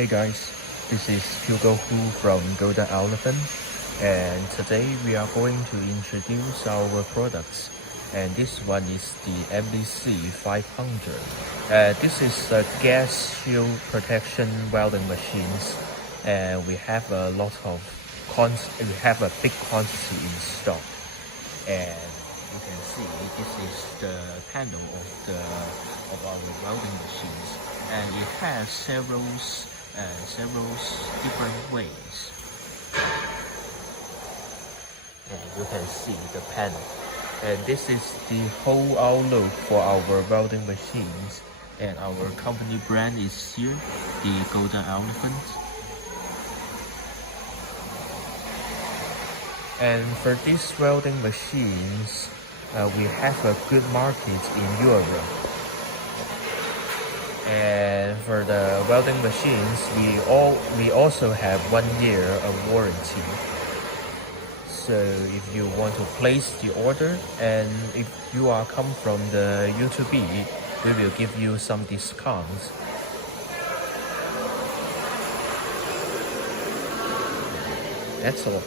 Hey guys, this is Hugo Hu from Golden Elephant, and today we are going to introduce our products. And this one is the NBC-500. This is a gas shield protection welding machines, and we have a lot of big quantity in stock. And you can see this is the panel of our welding machines, and it has several different ways. And you can see the panel. And this is the whole outlook for our welding machines. And our company brand is here, the Golden Elephant. And for these welding machines, we have a good market in Europe. And for the welding machines, we also have 1 year of warranty. So if you want to place the order, and if you are come from the YouTube, we will give you some discounts. That's all.